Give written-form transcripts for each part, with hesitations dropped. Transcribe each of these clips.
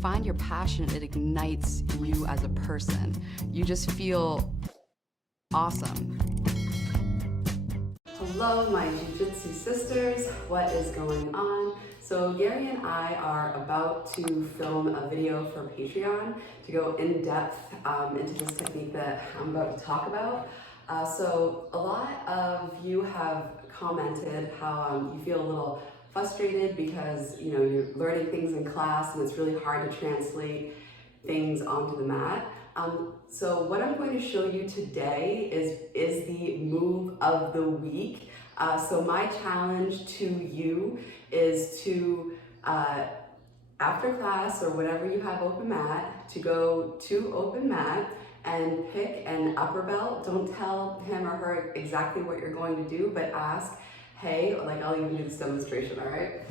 find your passion, it ignites you as a person. You just feel awesome. Hello, my jiu-jitsu sisters. What is going on? So Gary and I are about to film a video for Patreon to go in depth into this technique that I'm about to talk about. So a lot of you have commented how you feel a little frustrated because you're learning things in class and it's really hard to translate things onto the mat. So what I'm going to show you today is the move of the week. So my challenge to you is to, after class or whenever you have open mat, to go to open mat and pick an upper belt. Don't tell him or her exactly what you're going to do, but ask, hey, like I'll even do this demonstration, all right?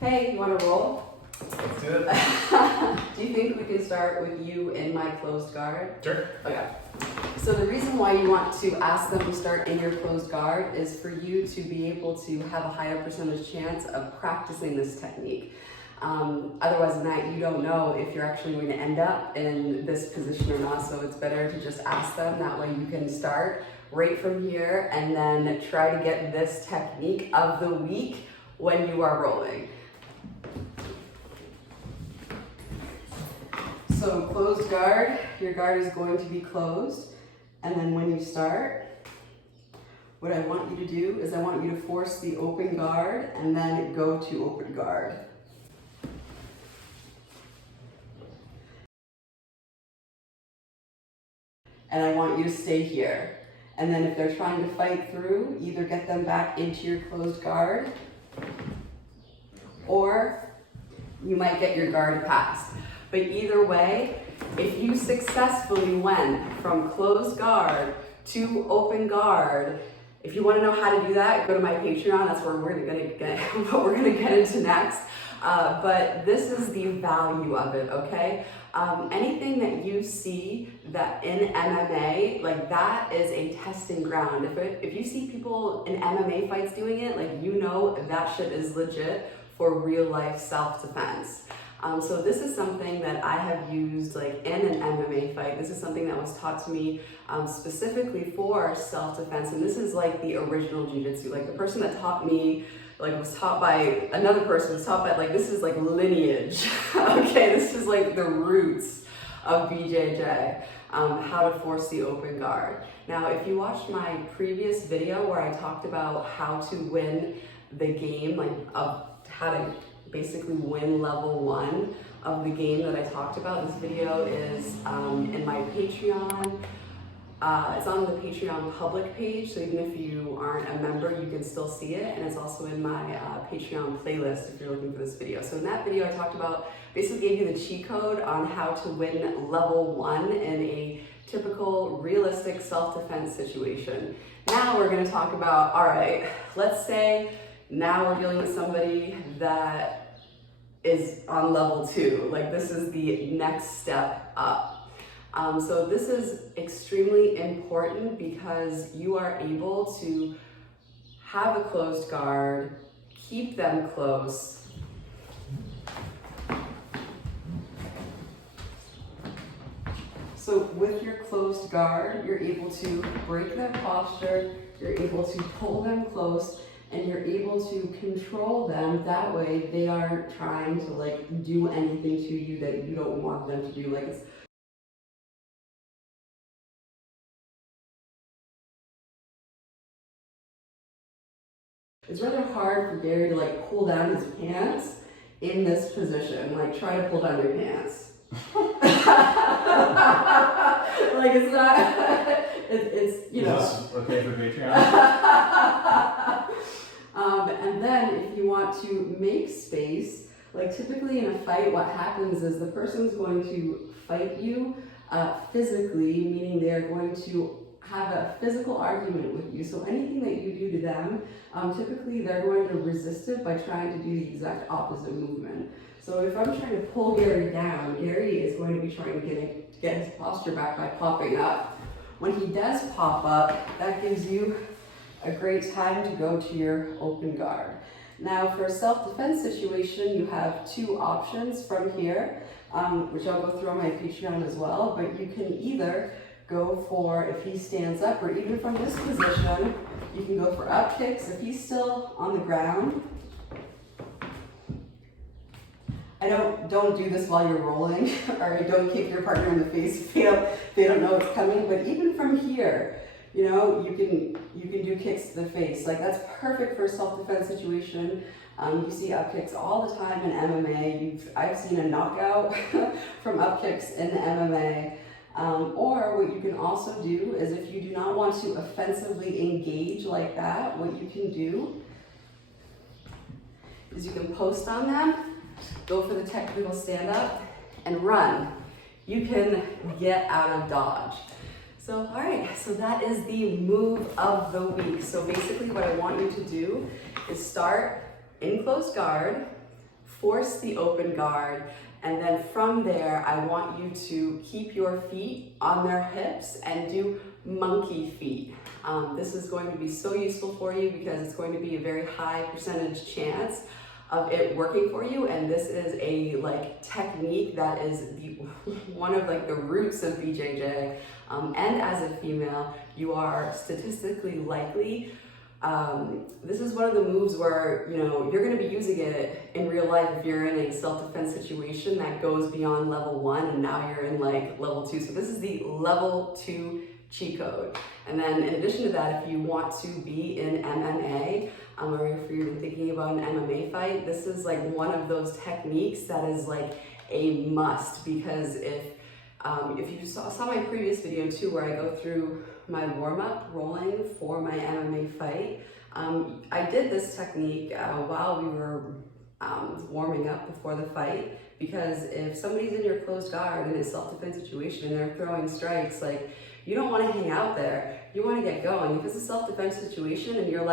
Hey, you wanna roll? Let's do it. Do you think we can start with you in my closed guard? Sure. Okay. So the reason why you want to ask them to start in your closed guard is for you to be able to have a higher percentage chance of practicing this technique. Otherwise than that, you don't know if you're actually going to end up in this position or not, so it's better to just ask them. That way you can start right from here and then try to get this technique of the week when you are rolling. So closed guard, your guard is going to be closed, and then when you start, what I want you to do is I want you to force the open guard and then go to open guard. And I want you to stay here. And then if they're trying to fight through, either get them back into your closed guard, or you might get your guard passed. But either way, if you successfully went from closed guard to open guard, if you want to know how to do that, go to my Patreon. That's where we're gonna get what we're gonna get into next. But this is the value of it, okay? Anything that you see that in MMA, like that is a testing ground. If you see people in MMA fights doing it, like that shit is legit for real life self-defense. So this is something that I have used like in an MMA fight. This is something that was taught to me specifically for self-defense, and this is like the original jiu-jitsu. Like the person that taught me was taught by another person, was taught by this is like lineage. Okay, this is like the roots of BJJ, how to force the open guard. Now, if you watched my previous video where I talked about how to win the game, of how to basically win level 1 of the game that I talked about, this video is in my Patreon. It's on the Patreon public page, so even if you aren't a member, you can still see it, and it's also in my Patreon playlist if you're looking for this video. So in that video, I talked about, basically gave you the cheat code on how to win level 1 in a typical realistic self-defense situation. Now we're gonna talk about, all right, let's say now we're dealing with somebody that is on level 2. Like this is the next step up. So this is extremely important because you are able to have a closed guard, keep them close, so with your closed guard, you're able to break their posture, you're able to pull them close, and you're able to control them. That way they aren't trying to do anything to you that you don't want them to do. It's rather hard for Gary to pull down his pants in this position. Try to pull down your pants. It's not, it's Is this okay for Patreon? And then if you want to make space, typically in a fight, what happens is the person's going to fight you physically, meaning they're going to have a physical argument with you. So anything that you do to them, typically they're going to resist it by trying to do the exact opposite movement. So if I'm trying to pull Gary down, Gary is going to be trying to get his posture back by popping up. When he does pop up, that gives you a great time to go to your open guard. Now for a self-defense situation, you have two options from here, which I'll go through on my Patreon as well, but you can either go for, if he stands up, or even from this position, you can go for up kicks if he's still on the ground. Don't do this while you're rolling, or don't kick your partner in the face if they don't know it's coming. But even from here, you know, you can do kicks to the face. Like, that's perfect for a self-defense situation. You see up kicks all the time in MMA. I've seen a knockout from up kicks in the MMA. Or what you can also do is, if you do not want to offensively engage like that, what you can do is you can post on them, go for the technical stand up, and run. You can get out of dodge. So, all right, so that is the move of the week. So basically what I want you to do is start in close guard, force the open guard, and then from there, I want you to keep your feet on their hips and do monkey feet. This is going to be so useful for you because it's going to be a very high percentage chance of it working for you, and this is a technique that is one of the roots of BJJ. And as a female, you are statistically likely. This is one of the moves where you're going to be using it in real life if you're in a self-defense situation that goes beyond level 1, and now you're in level 2. So this is the level 2 cheat code. And then in addition to that, if you want to be in MMA, or if you're thinking about an MMA fight, this is one of those techniques that is a must, because if you saw my previous video too, where I go through my warm-up rolling for my MMA fight, I did this technique while we were warming up before the fight, because if somebody's in your closed guard in a self-defense situation and they're throwing strikes, you don't want to hang out there. You want to get going. If it's a self-defense situation and you're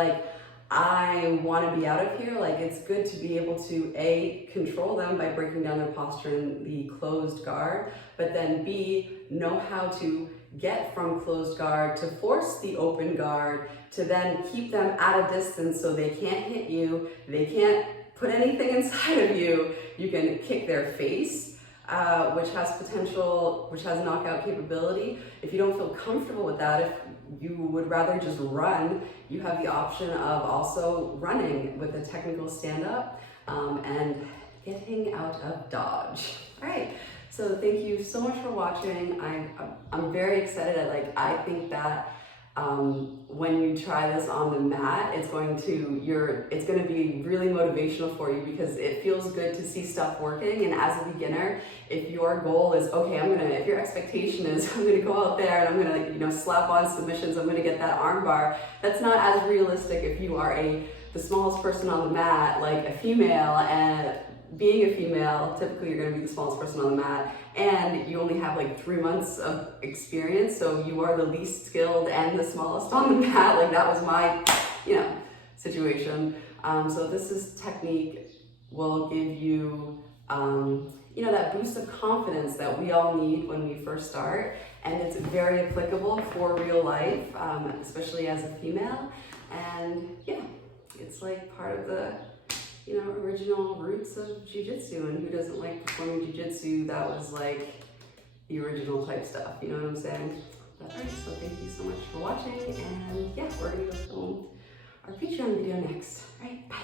I want to be out of here, it's good to be able to A, control them by breaking down their posture in the closed guard, but then B, know how to get from closed guard to force the open guard, to then keep them at a distance so they can't hit you, they can't put anything inside of you. You can kick their face, which has potential, which has knockout capability. If you don't feel comfortable with that, if you would rather just run, you have the option of also running with a technical stand-up and getting out of dodge. All right, so thank you so much for watching. I'm very excited. I think that when you try this on the mat, it's going to be really motivational for you, because it feels good to see stuff working. And as a beginner, if your goal is, okay, if your expectation is, I'm gonna go out there and I'm gonna slap on submissions, I'm gonna get that arm bar, that's not as realistic if you are the smallest person on the mat, a female, and being a female, typically you're going to be the smallest person on the mat, and you only have 3 months of experience, so you are the least skilled and the smallest on the mat. That was my, situation. So this technique will give you, that boost of confidence that we all need when we first start, and it's very applicable for real life, especially as a female. And yeah, it's part of the original roots of jiu-jitsu, and who doesn't like performing jiu-jitsu? That was the original type stuff, you know what I'm saying? But, all right, so thank you so much for watching, and yeah, we're gonna go film our Patreon video next. All right, bye.